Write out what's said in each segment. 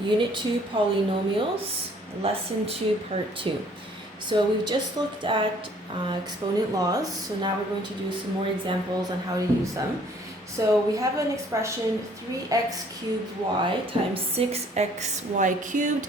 Unit 2 Polynomials, Lesson 2, Part 2. So we've just looked at exponent laws, so now we're going to do some more examples on how to use them. So we have an expression 3x cubed y times 6xy cubed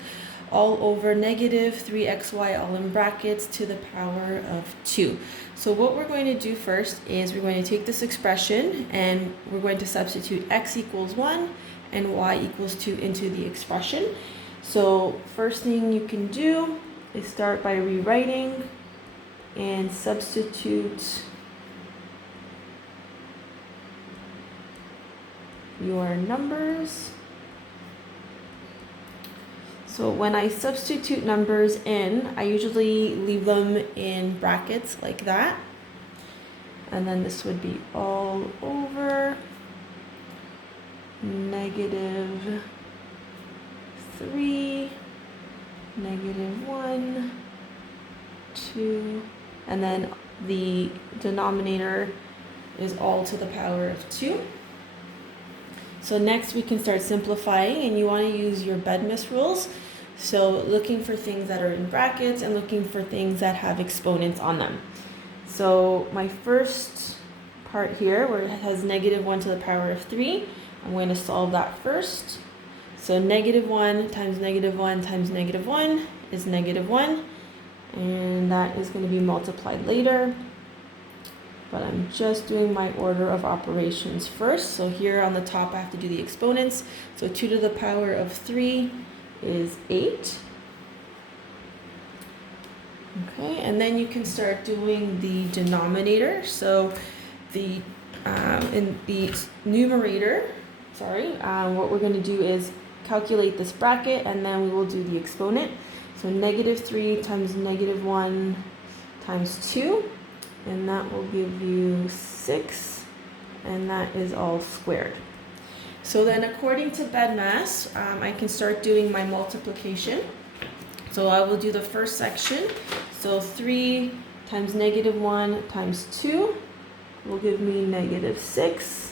all over negative 3xy all in brackets to the power of 2. So what we're going to do first is we're going to take this expression and we're going to substitute x equals 1 and y equals 2 into the expression. So first thing you can do is start by rewriting and substitute your numbers. So when I substitute numbers in, I usually leave them in brackets like that. And then this would be all over negative 3, negative 1, 2, and then the denominator is all to the power of 2. So next we can start simplifying, and you want to use your Bedmas rules. So looking for things that are in brackets and looking for things that have exponents on them. So my first part here, where it has negative 1 to the power of 3, I'm going to solve that first. So negative 1 times negative 1 times negative 1 is negative 1, and that is going to be multiplied later. But I'm just doing my order of operations first. So here on the top I have to do the exponents. So 2 to the power of 3 is 8. Okay, and then you can start doing the denominator. So the in the numerator, what we're going to do is calculate this bracket, and then we will do the exponent. So negative 3 times negative 1 times 2, and that will give you 6, and that is all squared. So then according to Bedmas, I can start doing my multiplication. So I will do the first section. So 3 times negative 1 times 2 will give me negative 6.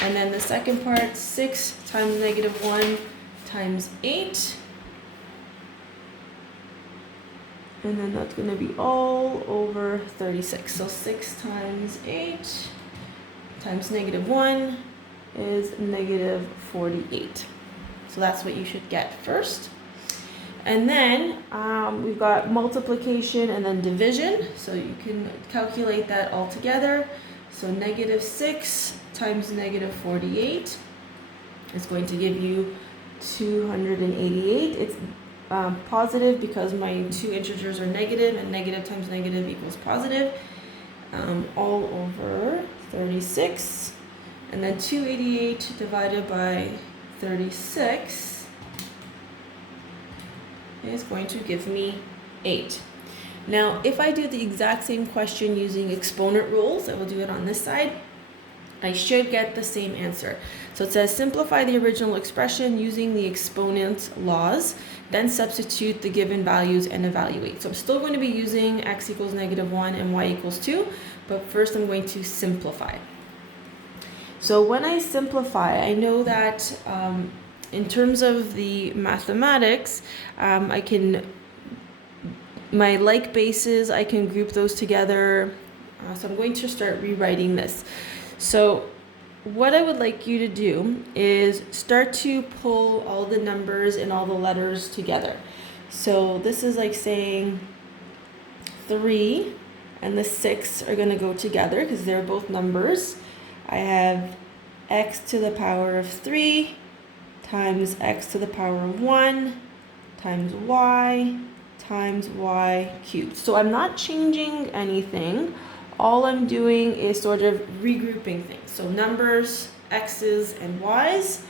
And then the second part, 6 times negative 1 times 8. And then that's going to be all over 36. So 6 times 8 times negative 1 is negative 48. So that's what you should get first. And then we've got multiplication and then division. So you can calculate that all together. So negative 6 times negative 48 is going to give you 288. It's positive because my two integers are negative, and negative times negative equals positive, all over 36. And then 288 divided by 36 is going to give me 8. Now, if I do the exact same question using exponent rules, I will do it on this side, I should get the same answer. So it says simplify the original expression using the exponent laws, then substitute the given values and evaluate. So I'm still going to be using x equals negative 1 and y equals 2, but first I'm going to simplify. So when I simplify, I know that in terms of the mathematics, my like bases, I can group those together. So I'm going to start rewriting this. So what I would like you to do is start to pull all the numbers and all the letters together. So this is like saying 3 and the 6 are going to go together because they're both numbers. I have x to the power of 3 times x to the power of 1 times y cubed. So I'm not changing anything. All I'm doing is sort of regrouping things. So numbers, x's, and y's.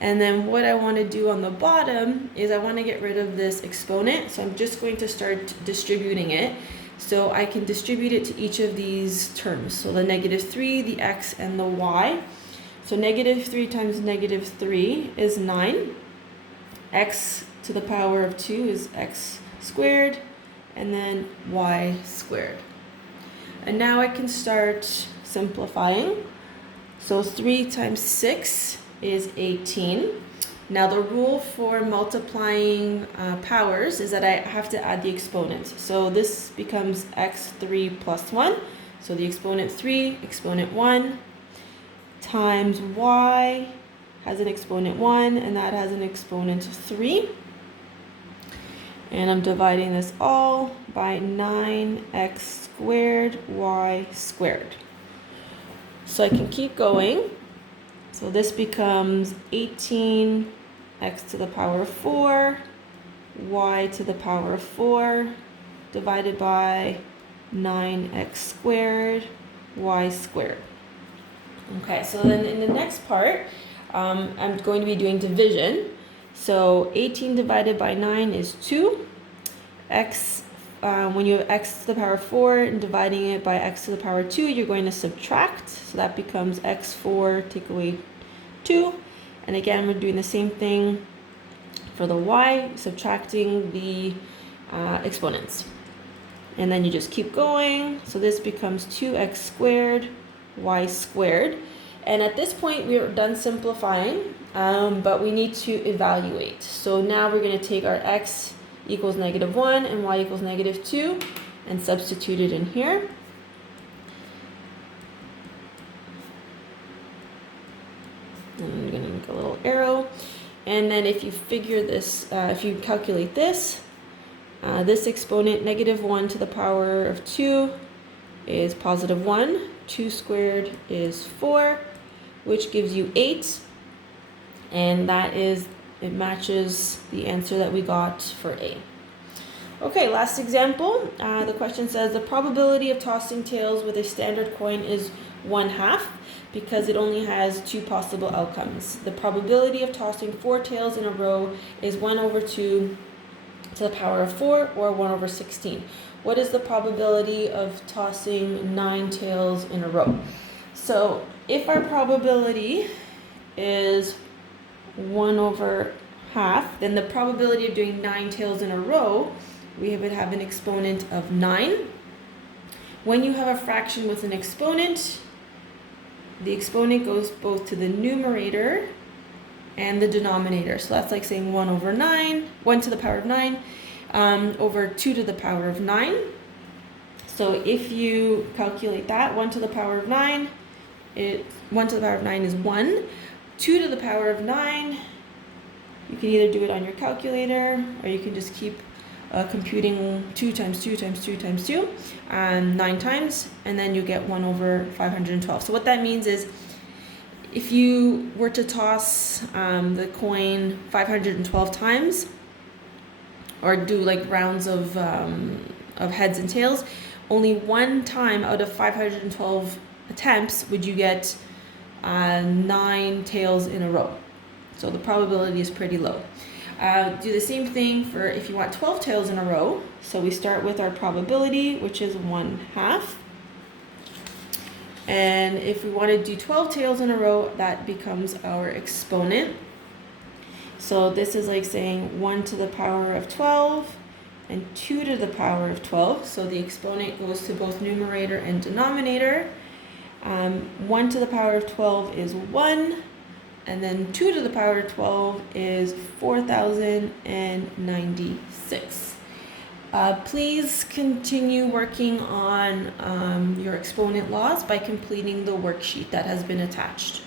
And then what I want to do on the bottom is I want to get rid of this exponent. So I'm just going to start distributing it. So I can distribute it to each of these terms. So the negative 3, the x, and the y. So negative 3 times negative 3 is 9. X to the power of 2 is x squared, and then y squared. And now I can start simplifying. So 3 times 6 is 18. Now the rule for multiplying powers is that I have to add the exponents. So this becomes x3 plus 1. So the exponent 3, exponent 1, times y has an exponent 1, and that has an exponent 3. And I'm dividing this all by 9x squared y squared. So I can keep going. So this becomes 18x to the power of 4, y to the power of 4, divided by 9x squared, y squared. Okay, so then in the next part, I'm going to be doing division. So 18 divided by 9 is 2. When you have x to the power of 4 and dividing it by x to the power of 2, you're going to subtract. So that becomes x4 take away 2. And again, we're doing the same thing for the y, subtracting the exponents. And then you just keep going. So this becomes 2x squared y squared. And at this point, we're done simplifying, but we need to evaluate. So now we're going to take our x equals -1 and y equals -2 and substitute it in here. And I'm going to make a little arrow. And then if you figure this, if you calculate this, this exponent, -1 to the power of 2 is +1. 2 squared is 4, which gives you 8. And that is, it matches the answer that we got for A. Okay, last example. The question says the probability of tossing tails with a standard coin is 1/2 because it only has 2 possible outcomes. The probability of tossing 4 tails in a row is 1/2 to the power of 4 or 1/16. What is the probability of tossing 9 tails in a row? So if our probability is 1/2, then the probability of doing 9 tails in a row, we would have an exponent of 9. When you have a fraction with an exponent, the exponent goes both to the numerator and the denominator. So that's like saying 1/9, 1 to the power of 9, over 2 to the power of 9. So if you calculate that, 1 to the power of 9, 1 to the power of 9 is 1. 2 to the power of 9, you can either do it on your calculator or you can just keep computing 2 times 2 times 2 times 2, 9 times, and then you get 1/512. So what that means is if you were to toss the coin 512 times, or do like rounds of heads and tails, only one time out of 512 attempts would you get 9 tails in a row. So the probability is pretty low. Do the same thing for if you want 12 tails in a row. So we start with our probability, which is 1/2. And if we want to do 12 tails in a row, that becomes our exponent. So this is like saying 1 to the power of 12 and 2 to the power of 12. So the exponent goes to both numerator and denominator. 1 to the power of 12 is 1. And then 2 to the power of 12 is 4,096. Please continue working on your exponent laws by completing the worksheet that has been attached.